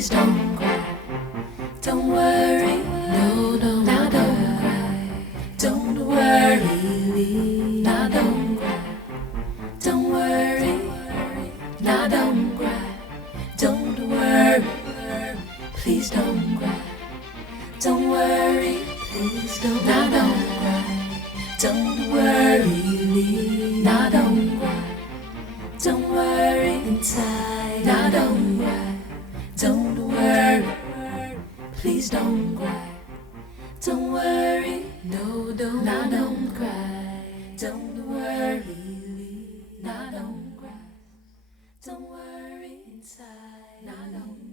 Please don't cry. Don't worry. No, no, now don't cry. Don't worry. Now don't cry. Don't worry. Now don't cry. Don't worry. Please don't cry. Don't worry. Please don't. Now don't cry. Don't worry. Now don't cry. Don't worry inside. Now don't cry. Don't worry. Please don't cry. Don't worry. No, don't. Now don't cry. Don't worry. Now don't cry. Don't worry inside. Now don't.